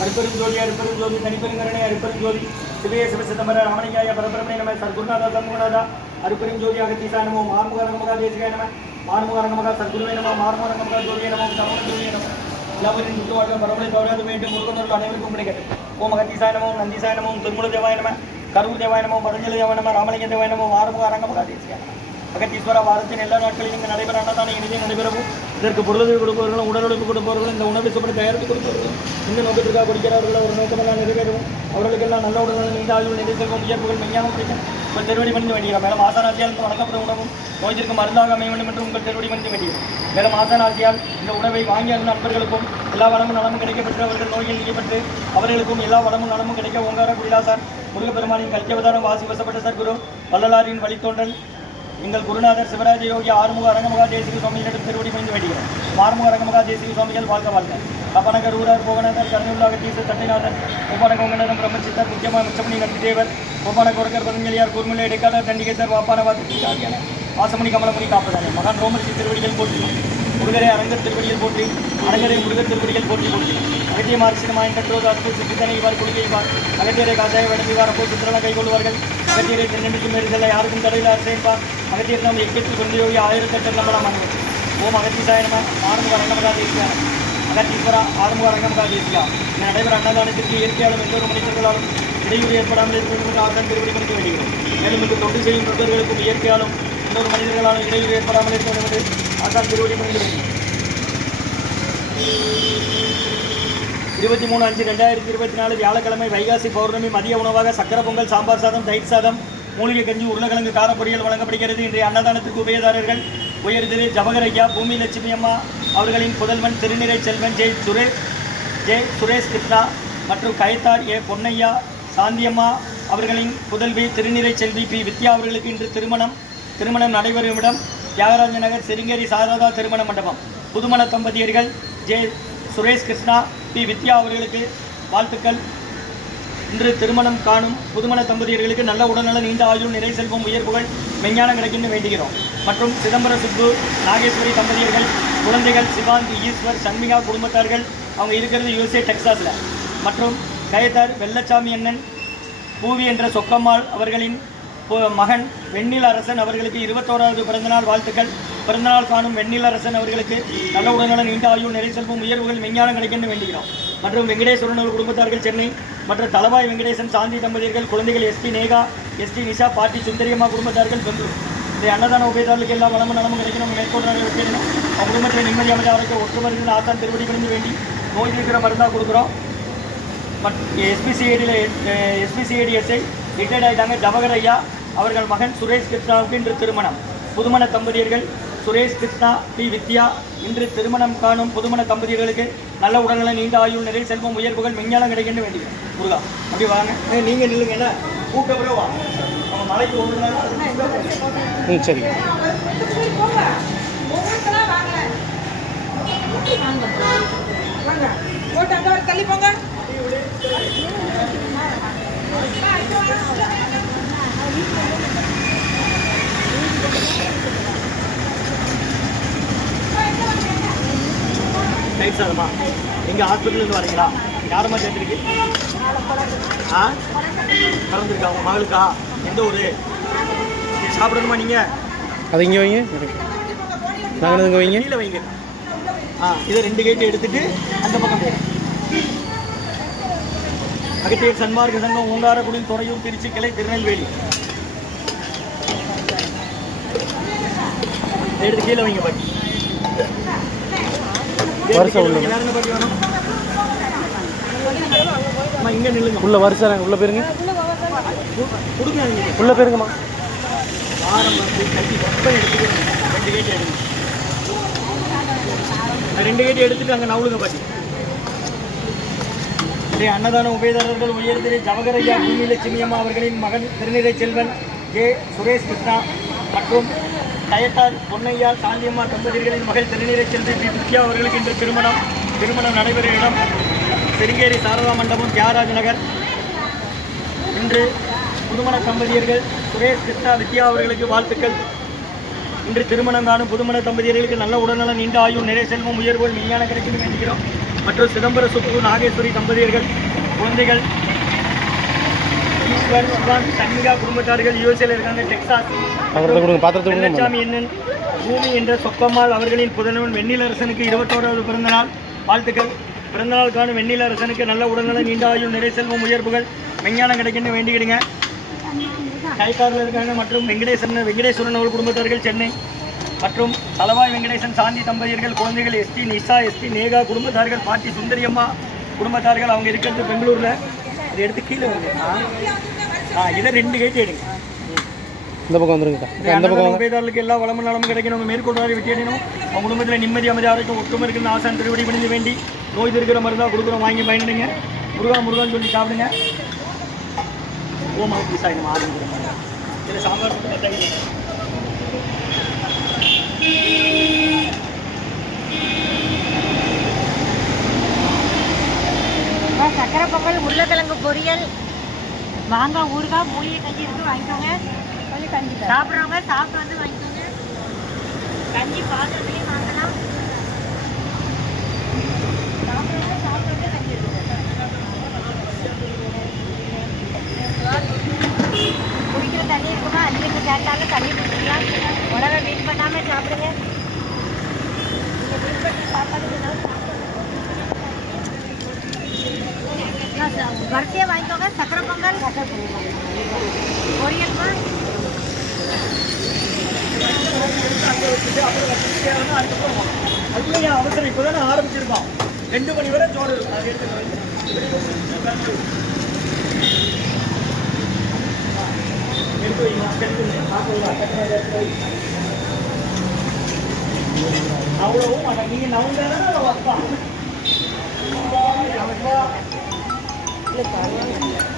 அருப்பெரும் ஜோதி அருப்பெரும் ஜோதி தனிப்பெருங்கரணை அருப்பெரும் ஜோதி சிவய சிவ சிதம்பர ராமலிங்காய பரபரமே நம சர்க்குருநாதா சண்முகநாதா அருப்பெரும் ஜோதி அகத்தீசா நமோ மார்முக ரங்கமகா தேசிகாய நம மார்முக ரங்கமகா சர்க்குருவே நம மார்முக ரங்கமகா ஜோதிய நமோ சரவண ஜோதிய நம. எல்லாவரின் முத்துவாழ்கள் பரவலை பௌராது வேண்டும். முருகனர்கள் அனைவருக்கும் கிடைக்கட்டும். ஓம் அகத்தீசாய நமோ நந்திசாய நமோ திருமுல தேவாய நம கரூர் தேவாய நமோ பதஞ்சலி தேவாய நம ராமலிங்க தேவாய நமோ மார்முக அரங்கமகா தேசிகாய நம. அகத்தீஸ்வர வாரத்தின் எல்லா நாட்களிலும் இங்கு நடைபெற அன்னதான இனிதே நடைபெறவும். இதற்கு பொருளுதவி கொடுப்பவர்களும் உடல் உழைப்பு கொடுப்பவர்களும் இந்த உணவு சுப்படி தயாரித்து கொடுப்பவர்களும் இந்த நோக்கத்திற்காக கொடுக்கிறார்கள் ஒரு நோக்கமெல்லாம் நிறைவேறவும் அவர்களுக்கெல்லாம் நல்ல உடல்நலம் நீண்ட ஆயுள் நிறை செல்வம் உயர்வுகள் மெய்யாகவும் கிடைக்கும். உங்கள் திருவடி மனித வேண்டிய மேலும் ஆசானாசியால் வழங்கப்படும் உணவும் நோய்த்திற்கு மருந்தாக அமைய வேண்டும் என்று உங்கள் திருவடி மனித வேண்டியது மேலும் ஆசானாசியால் இந்த உணவை வாங்கி அருந்த நண்பர்களுக்கும் எல்லா வளமும் நலமும் கிடைக்கப்பெற்று அவர்கள் நோயில் நீக்கப்பட்டு அவர்களுக்கும் எல்லா வளமும் நலமும் கிடைக்க ஓங்கார குடிலாசார் முருகப்பெருமானின் கல்கியவதாரம் வாசி வசப்பட்ட சார் குரு வள்ளலாரின் வழித்தோன்றல் எங்கள் குருநாதர் சிவராஜ யோகி ஆறுமுக அரங்கமகா தேசிக சுவாமிகளிடம் திருவடி பணிந்து வேண்டுகிறோம். ஆறுமுக அரங்கமகா தேசிக சுவாமிகள் வாழ்க வாழ்க. அப்பனகர் ஊரார் போகநாதர் கருணுள்ளாக டீசர் தட்டைநாதர் ஒப்பனகோங்கனரம் பிரம்மசித்தர் முக்கியமாக மிச்சமணி நம்பி தேவர் ஒப்பன பதஞ்சலியார் கூர்மலை இடைக்காலர் தண்டிகேசர் வாப்பான ஆகியன வாசமணி கமலமணி காப்பதானே. மகான் ரோமர்சி திருவடிகள் போற்றி. முருகரை அரங்கர் திருவடிகள் போற்றி. அரங்கரை முருகர் திருவடிகள் போற்றி போற்றி. அகத்திய மார்க்சிதமாயின் கற்றோது அற்பு சித்தித்தனை இவ்வாறு கொடுக்கைவார் அகத்தியரை காசாய வழங்குவார் அப்போது சித்திரலாம் கைகொள்வார்கள் அகத்தியரை தென்னம்பிக்கும் மெரிதலை யாருக்கும் தடையில் அரசைப்பார் அகத்தியர் நாம் எக்கத்தில் கொண்டு ஆயிரத்தெட்டு நம்பலாம் மனது ஓம் அகத்தீசாய நம. ஆறுமுக அரங்கமகா தேசியா அகத்தீஸ்வரா ஆறுமுக அரங்கமகா தேசியா இந்த நடைபெற அன்னதானத்திற்கு இயற்கையாலும் எந்த ஒரு மனிதர்களாலும் இடையூறு ஏற்படாமல் இருக்கிறது ஆசன் திருப்படி கொடுக்க வேண்டுகிறோம். மேலும் இங்கு தொண்டு செய்யும் தொண்டர்களுக்கும் இயற்கையாலும் எந்த ஒரு மனிதர்களாலும் இடையூறு ஏற்படாமல் இருக்க என்று ஆசான் திருவடி பணிந்து வேண்டுகிறோம். இருபத்தி மூணு அஞ்சு ரெண்டாயிரத்தி இருபத்தி நாலு வியாழக்கிழமை வைகாசி பௌர்ணமி மதிய உணவாக சக்கர பொங்கல் சாம்பார் சாதம் தயிர் சாதம் மூலிகை கஞ்சி உருளைக்கிழங்கு கார பொரியல் வழங்கப்படுகிறது. இன்றைய அன்னதானத்துக்கு உபயதாரர்கள் உயர் திரு ஐயா பூமி லட்சுமி அம்மா அவர்களின் புதல்வன் திருநிறை செல்வன் ஜெய் சுரேஷ் ஜெய் சுரேஷ் கிருஷ்ணா மற்றும் கயத்தார் ஏ பொன்னையா சாந்தியம்மா அவர்களின் புதல்வி திருநிறை செல்வி பி வித்யா அவர்களுக்கு இன்று திருமணம். திருமணம் நடைபெறும் இடம் தியாகராஜ நகர் சிருங்கேரி சாரதா திருமண மண்டபம். புதுமண தம்பதியர்கள் ஜே சுரேஷ் கிருஷ்ணா பி. வித்யா அவர்களுக்கு வாழ்த்துக்கள். இன்று திருமணம் காணும் புதுமண தம்பதியர்களுக்கு நல்ல உடல்நல நீண்ட ஆயுள் நிறை செல்வம் உயர்வுகள் மெஞ்ஞானம் கிடைக்கும்னு வேண்டுகிறோம். மற்றும் சிதம்பர சுப்பு நாகேஸ்வரி தம்பதியர்கள் குழந்தைகள் சிவாந்தி ஈஸ்வர் சண்மிகா குடும்பத்தார்கள் அவங்க இருக்கிறது யூஎஸ்ஏ டெக்ஸாஸில் மற்றும் கயத்தார் வெள்ளச்சாமி அண்ணன் பூவி என்ற சொக்கம்மாள் அவர்களின் மகன் வெண்ணில் அரசன் அவர்களுக்கு இருபத்தோராவது பிறந்தநாள் வாழ்த்துக்கள். பிறந்தநாள் காணும் வெண்ணிலரசன் அவர்களுக்கு நல்ல உடல்நல நீண்ட ஆயுள் நிறை செல்வம் உயர்வுகள் விஞ்ஞானம் கிடைக்கணும் வேண்டுகிறோம் மற்றும் வெங்கடேஸ்வரன் அவர் குடும்பத்தார்கள் சென்னை மற்றும் தலவாய் வெங்கடேசன் சாந்தி தம்பதியர்கள் குழந்தைகள் எஸ்டி நேகா எஸ்டி நிஷா பாட்டி சுந்தரியம்மா குடும்பத்தார்கள் பெங்களூர். இந்த அன்னதான உபயதாரர்களுக்கு எல்லா வளமும் நலமும் கிடைக்கணும் மேற்கொண்டார்கள் வைக்கணும் அவங்க குடும்பத்தில் நிம்மதி அமைதி அவருக்கு ஒற்றுமருந்து ஆத்தான் திருவடி வேண்டி நோய் இருக்கிற மருந்தாக கொடுக்குறோம். பட் எஸ்பிசிஐடியில் எஸ்பிசிஐடிஎஸ்ஐ ரிட்டையர்ட் ஆகிட்டாங்க ஜவஹர் ஐயா அவர்கள் மகன் சுரேஷ் கிருஷ்ணாவுக்கு இன்று திருமணம். புதுமண தம்பதியர்கள் சுரேஷ் கிருஷ்ணா பி. வித்யா இன்று திருமணம் காணும் புதுமண தம்பதியர்களுக்கு நல்ல உடல்நல நீண்ட ஆயுள் நிறை செல்வம் உயர்வுகள் விஞ்ஞானம் கிடைக்கின்ற வேண்டியது முருகா அப்படி வாங்க. ஏய், நீங்க நில்லுங்க என்ன? கூட்ட பிறகு வாங்க. நம்ம மலைக்கு ஒன்று சரி போட்டு அங்க வர தள்ளி போங்க ரைட் சார்மா எங்கள் ஹாஸ்பிட்டலேருந்து வரீங்களா? யாரம்மா சேர்த்துருக்கு ஆ? கலந்துருக்கா உங்கள் மகளுக்கா? எந்த ஊர்? சாப்பிடணுமா நீங்கள் அது இங்கே வைங்க. நாங்கள் இங்கே வைங்க. கீழே வைங்க. ஆ இதை ரெண்டு கேட்டு எடுத்துட்டு அந்த பக்கம் போயிடும் அகத்தியர் சன்மார்க்க சங்கம் ஓங்காரக்குடி துறையூர் திருச்சி கிளை திருநெல்வேலி. எடுத்து கீழே வைங்க பாட்டி இதை எடுத்து வருஷம் கீழே உள்ள. வைங்க. வேற என்ன பாட்டி வேணும் அம்மா இங்கே நில்லுங்க உள்ள வருஷம் உள்ள போயிருங்க. கொடுங்க நீங்க. உள்ள போயிருங்கம்மா. ரெண்டு கேட்டு எடுங்க ரெண்டு கேட்டு எடுத்துட்டு அங்கே நவுளுங்க பாட்டி. இன்றைய அன்னதான உபயதாரர்கள் உயர் திரு ஜவகரையா பூமி லட்சுமி அம்மா அவர்களின் மகன் திருநிறை செல்வன் ஜே சுரேஷ் கிருஷ்ணா மற்றும் டயத்தார் பொன்னையா சாந்தியம்மா தம்பதிகளின் மகள் திருநீரை செல்வி பி வித்யா அவர்களுக்கு இன்று திருமணம். திருமணம் நடைபெறும் இடம் செருங்கேரி சாரதா மண்டபம் தியாகராஜ நகர். இன்று புதுமண தம்பதியர்கள் சுரேஷ் கிருஷ்ணா வித்யா அவர்களுக்கு வாழ்த்துக்கள். இன்று திருமணம் காணும் புதுமண தம்பதியர்களுக்கு நல்ல உடல்நலம் நீண்ட ஆயுள் நிறைய செல்வம் உயர்வுகள் மெய்யான கிடைக்கும் என்கிறோம் மற்றும் சிதம்பர சுப்பு நாகேஸ்வரி தம்பதியர்கள் குழந்தைகள் ஈஸ்வர் சண்மிகா குடும்பத்தார்கள் யூஎஸ்ஏல இருக்காங்க டெக்சாஸ். பாத்திரத்தை கொடுங்க பாத்திரத்தை கொடுங்க வெள்ளச்சாமி என்னன் பூமி என்ற சொக்கம்மாள் அவர்களின் புதல்வன் வெண்ணிலரசனுக்கு இருபத்தோராவது பிறந்தநாள். வாழ்த்துக்கள். பிறந்தநாள் காணும் வெண்ணிலரசனுக்கு நல்ல உடல்நலம் நீண்ட ஆயுள் நிறை செல்வம் உயர்வுகள். விஞ்ஞானம் கிடைக்குன்னு வேண்டிக்கிடுங்க. கைக்காரில் இருக்காங்க மற்றும் வெங்கடேசன் வெங்கடேஸ்வரன் அவர்கள் குடும்பத்தார்கள் சென்னை. மற்றும் தலவாய் வெங்கடேசன் சாந்தி தம்பதியர்கள் குழந்தைகள் எஸ்டி நிஷா எஸ்டி நேகா குடும்பத்தார்கள் பாட்டி சுந்தரியம்மா குடும்பத்தார்கள் அவங்க இருக்கிறது பெங்களூரில். இதை எடுத்து கீழே வந்து ஆ இதை ரெண்டு கேட்டு எடுங்க. இந்த பக்கம் வந்துருங்கக்கா இந்த இந்த பக்கம் அன்னதான உபயதாரர்களுக்கு எல்லா வளமும் நலமும் கிடைக்கணும். அவங்க மேற்கொண்டாரி வெற்றியடையணும் அவங்க குடும்பத்தில் நிம்மதி அமைதி ஆரோக்கியம் ஒற்றுமை இருக்குன்னு ஆசான் திருவடி பணிந்து வேண்டி நோய் இருக்கிற மருந்தா கொடுக்குறோம். வாங்கி பயனிடுங்க. முருகா முருகான்னு சொல்லி சாப்பிடுங்க. ஓம் ஆஃபீஸ் ஆகிடும் ஆரம்பிக்கிறோம் இதில் சாம்பார் போட்டு கட்டாயி சக்கரை பொங்கல் உருளைக்கிழங்கு பொரியல். மாங்காய் ஊறுகாய் மூலிகை கஞ்சி இருக்கு வாங்கிக்கோங்க. கஞ்சி சாப்பிட்றவங்க சாப்பிட்டு வந்து வாங்கிக்கோங்க. கஞ்சி பாத்திரத்துலேயும் வாங்கலாம் சாப்பிட்றவங்க சாப்பிட்டு கஞ்சி குடிக்கிற தண்ணி இருக்குமா? அஞ்சு லிட்டர் கேட்டாலும் தண்ணி குடிக்கலாம். உடவை வீட் பண்ணாமல் சாப்பிடுங்க. நீங்கள் வீட் பண்ணி சாப்பாடு வரிசையாக வாங்கிக்கோங்க. சக்கரை பொங்கல் பொரியல்மா அதுக்குள்ள அவசரம் இப்போ தானே ஆரம்பிச்சிருக்கோம் ரெண்டு மணி வரை சோறு அது அவ்வளவும் நீங்க நவுந்தானே வைப்பா 다양한 게.